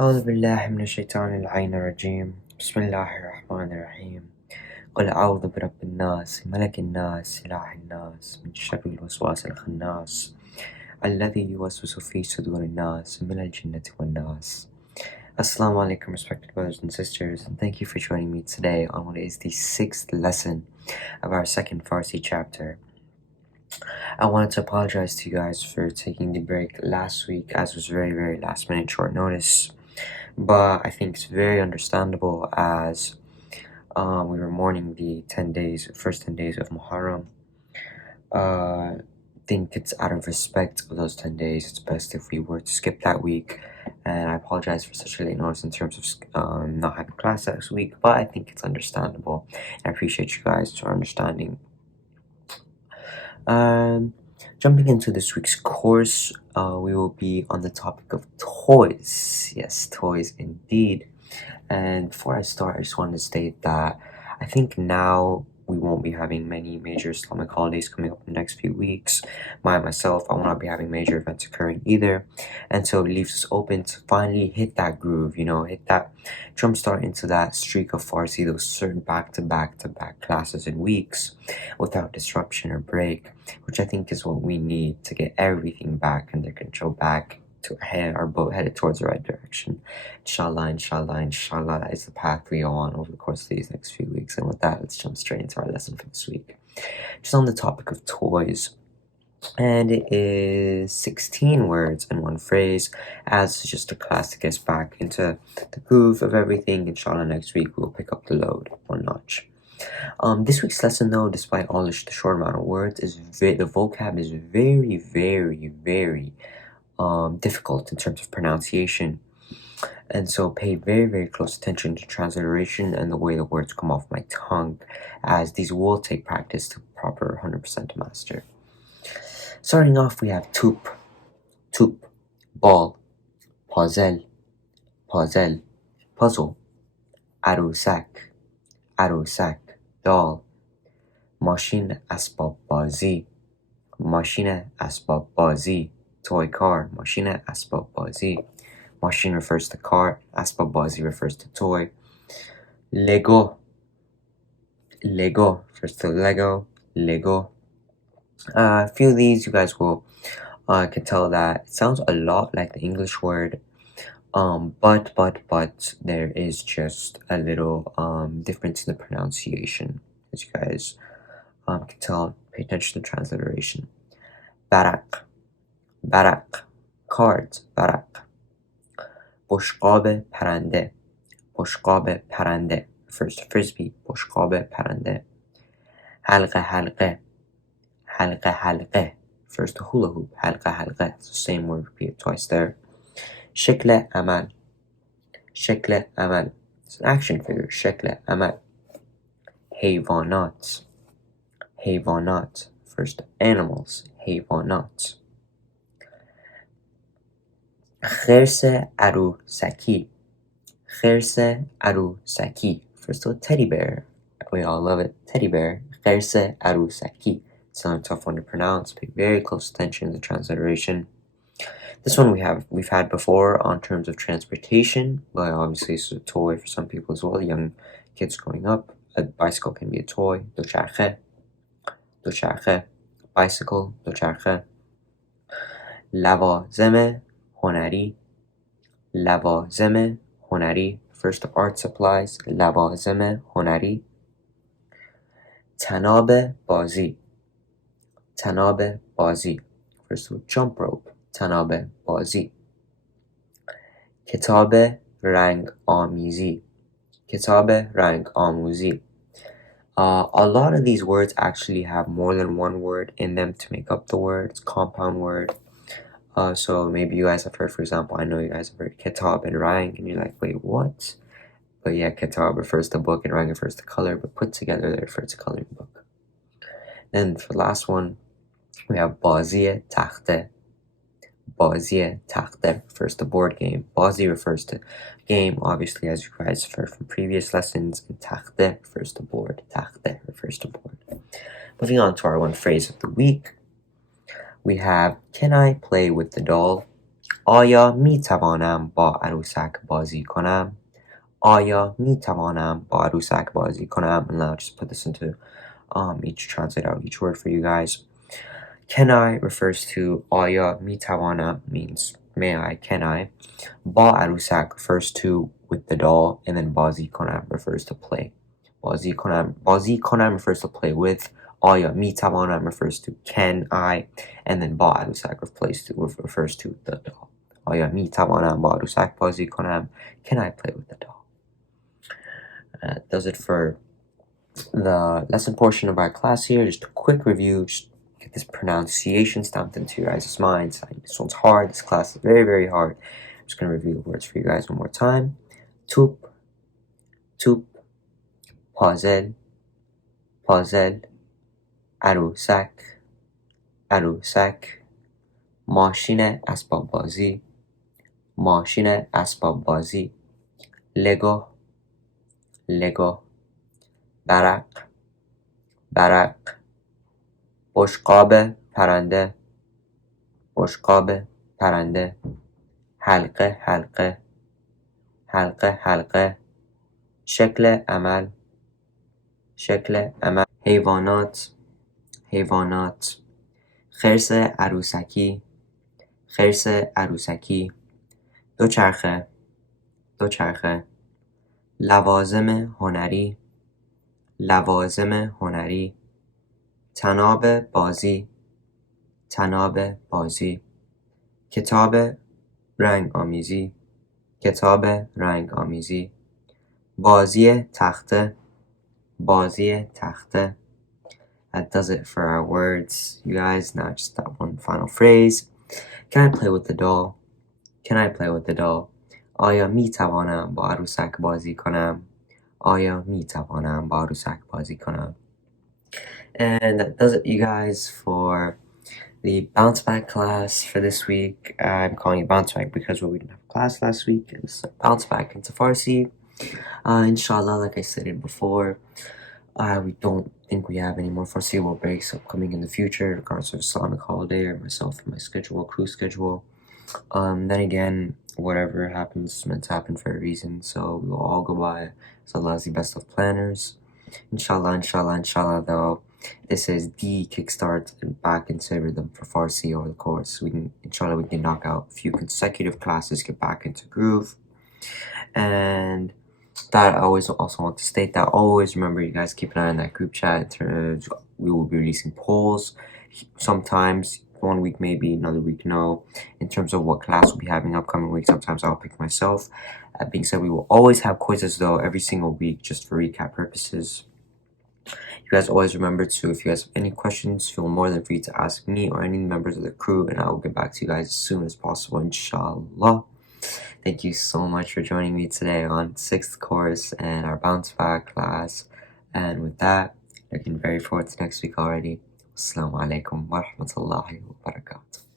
أعوذ بالله من الشيطان اللعين الرجيم بسم الله الرحمن الرحيم قل أعوذ برب الناس ملك الناس إله الناس من شر الوسواس الخناس الذي يوسوس في صدور الناس من الجنة والناس. Assalamu alaikum, respected brothers and sisters, and thank you for joining me today on what is the 6th lesson of our second Farsi chapter. I wanted to apologize to you guys for taking the break last week, as it was very last minute short notice. But I think it's very understandable as we were mourning the first 10 days of Muharram. I think it's out of respect of those 10 days, it's best if we were to skip that week. And I apologize for such a late notice in terms of not having class this week, but I think it's understandable. And I appreciate you guys for understanding. Jumping into this week's course, we will be on the topic of toys. Yes, toys indeed. And before I start, I just wanted to state that I think now we won't be having many major Islamic holidays coming up in the next few weeks. Myself, I will not be having major events occurring either. And so it leaves us open to finally hit that groove, hit that jumpstart into that streak of Farsi, those certain back-to-back classes in weeks without disruption or break, which I think is what we need to get everything back under control, back to our boat headed towards the right direction. Inshallah, that is the path we go on over the course of these next few weeks. And with that, let's jump straight into our lesson for this week. Just on the topic of toys. And it is 16 words and one phrase, as just a class to get us back into the groove of everything. Inshallah, next week we'll pick up the load one notch. This week's lesson, though, despite all the short amount of words, the vocab is very difficult in terms of pronunciation, and so pay very close attention to transliteration and the way the words come off my tongue, as these will take practice to proper 100% master. Starting off, we have toop, ball, puzzle, puzzle, arusak, doll, machine asbab bazi, toy car, machine asbab bazi. Machine refers to car, asbab bazi refers to toy. Lego refers to Lego. A few of these you guys will can tell that it sounds a lot like the English word, but there is just a little difference in the pronunciation, as you guys can tell. Pay attention to transliteration. Barak, cards, barak. بشقاب پرنده refers to frisbee. بشقاب پرنده. حلقه refers to hula hoop. حلقه. It's the same word repeated twice there. شکل عمل. It's an action figure. شکل عمل. حیوانات refers to animals. حیوانات. خرس عروسکی refers to a teddy bear. We all love it. Teddy bear. خرس عروسکی. It's not a tough one to pronounce. Pay very close attention to the transliteration. This one we've had before on terms of transportation, but obviously it's a toy for some people as well. Young kids growing up, a bicycle can be a toy. دوچرخه. Bicycle. دوچرخه. لوازم هنری refers to art supplies. لوازم هنری. تناب بازی refers to a jump rope. تناب بازی. کتاب رنگ آمیزی. A lot of these words actually have more than one word in them to make up the word. It's a compound word. So maybe you guys have heard, for example, I know you guys have heard kitab and rang, and you're like, wait, what? But yeah, kitab refers to book and rang refers to color, but put together they refer to coloring book. Then for the last one, we have bazi takhte. Refers to board game. Bazi refers to game, obviously, as you guys have heard from previous lessons, and takhte refers to board. Moving on to our one phrase of the week. We have, can I play with the doll? آیا می توانم با عروسک بازی کنم؟ آیا می توانم با عروسک بازی کنم? And I'll just put this into each translate out each word for you guys. Can I refers to آیا می توانم means may I, can I. با عروسک refers to with the doll, and then بازی کنم refers to play. بازی کنم refers to play with. آیا می توانم refers to can I, and then با عروسک refers to the doll. آیا می توانم با عروسک بازی کنم? Can I play with the doll? Does it for the lesson portion of our class here. Just a quick review, just get this pronunciation stamped into your guys' minds. This one's hard. This class is very, very hard. I'm just going to review the words for you guys one more time. Tup, tup, puzzle, puzzle, عروسک، عروسک، ماشین اسباب بازی، ماشین اسباب بازی، لگو، لگو، برق، برق، بشقاب پرنده، بشقاب پرنده، حلقه، حلقه، حلقه، حلقه، شکل عمل، شکل عمل، حیوانات، حیوانات، خرس عروسکی، خرس عروسکی، دوچرخه، دوچرخه، لوازم هنری، لوازم هنری، طناب بازی، طناب بازی، کتاب رنگ آمیزی، کتاب رنگ آمیزی، بازی تخته، بازی تخته. That does it for our words, you guys. Now just that one final phrase. Can I play with the doll? Can I play with the doll? آیا می توانم با عروسک بازی کنم؟ آیا می توانم با عروسک بازی کنم؟ And that does it, you guys, for the bounce back class for this week. I'm calling it bounce back because we didn't have class last week. It's bounce back into Farsi. Inshallah, like I said before, we don't think we have any more foreseeable breaks upcoming in the future, regardless of Islamic holiday or myself and my schedule, crew schedule. Then again, whatever happens is meant to happen for a reason, so we will all go by. So Allah's the best of planners. Inshallah, inshallah, inshallah, though, this is the kickstart back into rhythm for Farsi over the course. Inshallah, we can knock out a few consecutive classes, get back into groove. And that I always also want to state that always remember, you guys, keep an eye on that group chat. We will be releasing polls sometimes. One week maybe, another week no, in terms of what class we'll be having upcoming week. Sometimes I'll pick myself. That being said, we will always have quizzes though every single week, just for recap purposes. You guys always remember to, if you guys have any questions, feel more than free to ask me or any members of the crew, and I will get back to you guys as soon as possible, inshallah. Thank you so much for joining me today on 6th course and our bounce back class. And with that, looking very forward to next week already. Assalamu alaikum wa rahmatullahi wa barakatuh.